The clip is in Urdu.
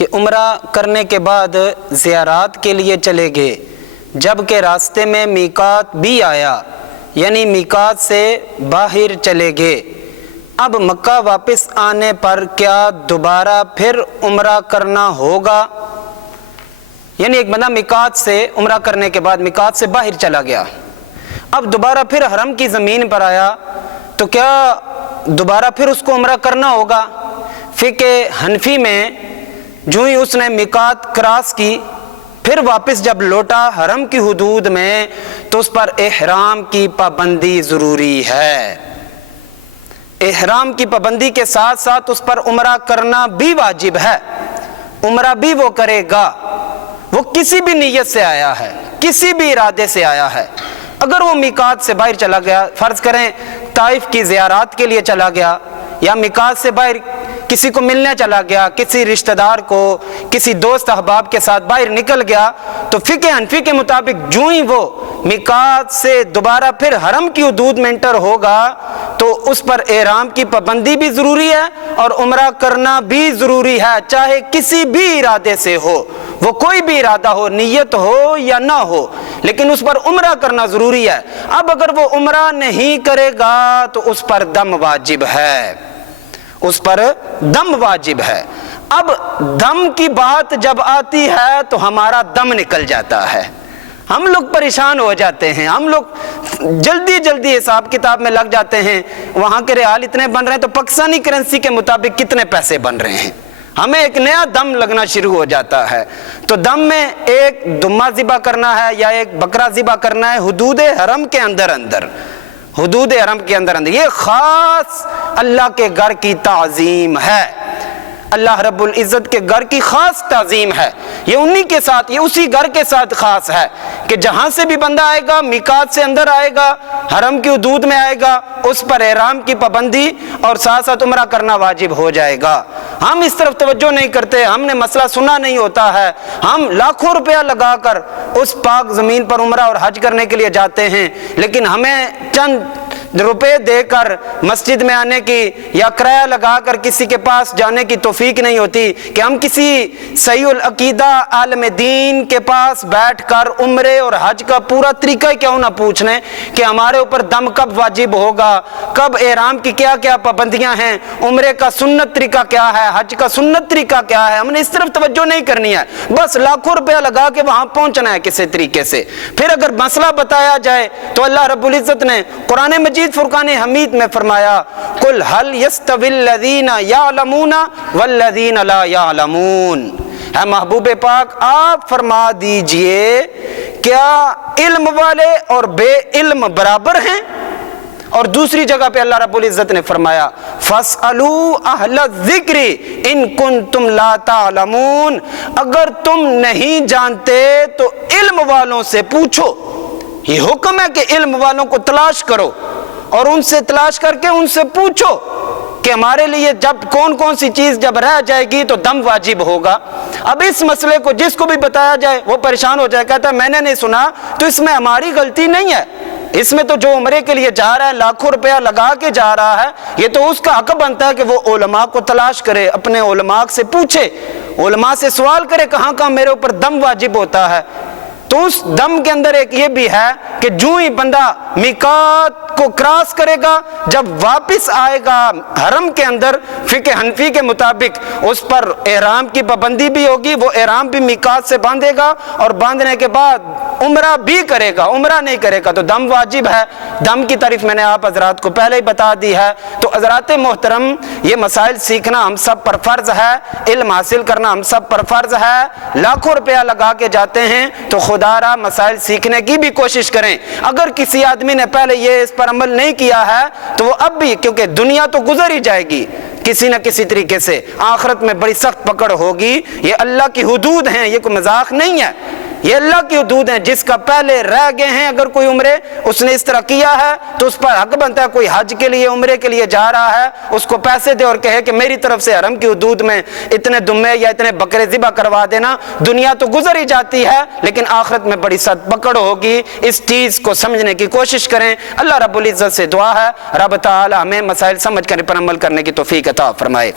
کہ عمرہ کرنے کے بعد زیارات کے لیے چلے گئے، جب کہ راستے میں میقات بھی آیا، یعنی میقات سے باہر چلے گئے۔ اب مکہ واپس آنے پر کیا دوبارہ پھر عمرہ کرنا ہوگا؟ یعنی ایک بندہ میقات سے عمرہ کرنے کے بعد میقات سے باہر چلا گیا، اب دوبارہ پھر حرم کی زمین پر آیا تو کیا دوبارہ پھر اس کو عمرہ کرنا ہوگا؟ فقہ حنفی میں جو ہی اس نے میقات کراس کی پھر واپس جب لوٹا حرم کی حدود میں تو اس پر احرام کی پابندی ضروری ہے۔ احرام کی پابندی کے ساتھ ساتھ اس پر عمرہ کرنا بھی واجب ہے۔ عمرہ بھی وہ کرے گا، وہ کسی بھی نیت سے آیا ہے، کسی بھی ارادے سے آیا ہے۔ اگر وہ میقات سے باہر چلا گیا، فرض کریں طائف کی زیارات کے لیے چلا گیا، یا میقات سے باہر کسی کو ملنے چلا گیا، کسی رشتہ دار کو، کسی دوست احباب کے ساتھ باہر نکل گیا، تو فقہ حنفی کے مطابق جو ہی وہ میقات سے دوبارہ پھر حرم کی حدود میں انٹر ہوگا تو اس پر احرام کی پابندی بھی ضروری ہے اور عمرہ کرنا بھی ضروری ہے، چاہے کسی بھی ارادے سے ہو، وہ کوئی بھی ارادہ ہو، نیت ہو یا نہ ہو، لیکن اس پر عمرہ کرنا ضروری ہے۔ اب اگر وہ عمرہ نہیں کرے گا تو اس پر دم واجب ہے، اس پر دم واجب ہے۔ اب دم کی بات جب آتی ہے تو ہمارا دم نکل جاتا ہے، ہم لوگ پریشان ہو جاتے ہیں، ہم لوگ جلدی حساب کتاب میں لگ جاتے ہیں، وہاں کے ریال اتنے بن رہے ہیں تو پاکستانی کرنسی کے مطابق کتنے پیسے بن رہے ہیں، ہمیں ایک نیا دم لگنا شروع ہو جاتا ہے۔ تو دم میں ایک دمہ ذبح کرنا ہے یا ایک بکرا ذبح کرنا ہے حدود حرم کے اندر، حدود حرم کے اندر۔ یہ خاص اللہ کے گھر کی تعظیم ہے، اللہ رب العزت کے گھر کی خاص تعظیم ہے، یہ انہی کے ساتھ، یہ اسی گھر کے ساتھ خاص ہے کہ جہاں سے بھی بندہ آئے گا، میقات سے اندر آئے گا، حرم کی حدود میں آئے گا، اس پر احرام کی پابندی اور ساتھ ساتھ عمرہ کرنا واجب ہو جائے گا۔ ہم اس طرف توجہ نہیں کرتے، ہم نے مسئلہ سنا نہیں ہوتا ہے، ہم لاکھوں روپیہ لگا کر اس پاک زمین پر عمرہ اور حج کرنے کے لیے جاتے ہیں، لیکن ہمیں چند روپے دے کر مسجد میں آنے کی یا کرایہ لگا کر کسی کے پاس جانے کی توفیق نہیں ہوتی کہ ہم کسی صحیح العقیدہ عالم دین کے پاس بیٹھ کر عمرے اور حج کا پورا طریقہ کیوں نہ پوچھ لیں کہ ہمارے اوپر دم کب واجب ہوگا، کب احرام کی کیا کیا پابندیاں ہیں، عمرے کا سنت طریقہ کیا ہے، حج کا سنت طریقہ کیا ہے۔ ہم نے اس طرف توجہ نہیں کرنی ہے، بس لاکھوں روپیہ لگا کے وہاں پہنچنا ہے کسی طریقے سے۔ پھر اگر مسئلہ بتایا جائے تو اللہ رب العزت نے قرآن مجید فرقان حمید میں فرمایا قل هل يستوي الذين يعلمون والذين لا يعلمون، اے محبوب پاک آپ فرما دیجئے کیا علم والے اور بے علم برابر ہیں؟ اور دوسری جگہ پہ اللہ رب العزت نے فرمایا فَاسْأَلُوا أَهْلَ الذِّكْرِ إِن كُنتُمْ لَا تَعْلَمُونَ، اگر تم نہیں جانتے تو علم والوں سے پوچھو۔ یہ حکم ہے کہ علم والوں کو تلاش کرو اور ان سے تلاش کر کے ان سے پوچھو کہ ہمارے لیے جب کون سی چیز جب رہ جائے گی تو دم واجب ہوگا۔ اب اس مسئلے کو جس کو بھی بتایا جائے وہ پریشان ہو جائے، کہتا ہے میں نے نہیں سنا، تو اس میں ہماری غلطی نہیں ہے، اس میں تو جو عمرے کے لیے جا رہا ہے لاکھوں روپیہ لگا کے جا رہا ہے، یہ تو اس کا حق بنتا ہے کہ وہ علماء کو تلاش کرے، اپنے علماء سے پوچھے، علماء سے سوال کرے کہاں کہاں میرے اوپر دم واجب ہوتا ہے۔ تو اس دم کے اندر ایک یہ بھی ہے کہ جو ہی بندہ میقات کو کراس کرے گا، جب واپس آئے گا حرم کے اندر، فقہ حنفی کے مطابق اس پر احرام کی پابندی بھی ہوگی، وہ احرام بھی میقات سے باندھے گا اور باندھنے کے بعد عمرہ بھی کرے گا، عمرہ نہیں کرے گا تو دم واجب ہے۔ دم کی تعریف میں نے آپ حضرات کو پہلے ہی بتا دی ہے۔ تو حضرات محترم، یہ مسائل سیکھنا ہم سب پر فرض ہے، علم حاصل کرنا ہم سب پر فرض ہے۔ لاکھوں روپیہ لگا کے جاتے ہیں تو خدا را مسائل سیکھنے کی بھی کوشش کریں۔ اگر کسی آدمی نے پہلے یہ اس پر عمل نہیں کیا ہے تو وہ اب بھی، کیونکہ دنیا تو گزر ہی جائے گی کسی نہ کسی طریقے سے، آخرت میں بڑی سخت پکڑ ہوگی۔ یہ اللہ کی حدود ہیں، یہ کوئی مذاق نہیں ہے، یہ اللہ کی حدود ہیں۔ جس کا پہلے رہ گئے ہیں اگر کوئی عمرے اس نے اس طرح کیا ہے تو اس پر حق بنتا ہے، کوئی حج کے لیے عمرے کے لیے جا رہا ہے اس کو پیسے دے اور کہے کہ میری طرف سے حرم کی حدود میں اتنے دمے یا اتنے بکرے ذبح کروا دینا۔ دنیا تو گزر ہی جاتی ہے لیکن آخرت میں بڑی سخت پکڑ ہوگی، اس چیز کو سمجھنے کی کوشش کریں۔ اللہ رب العزت سے دعا ہے رب تعالی ہمیں مسائل سمجھ کر پر عمل کرنے کی توفیق عطا فرمائے۔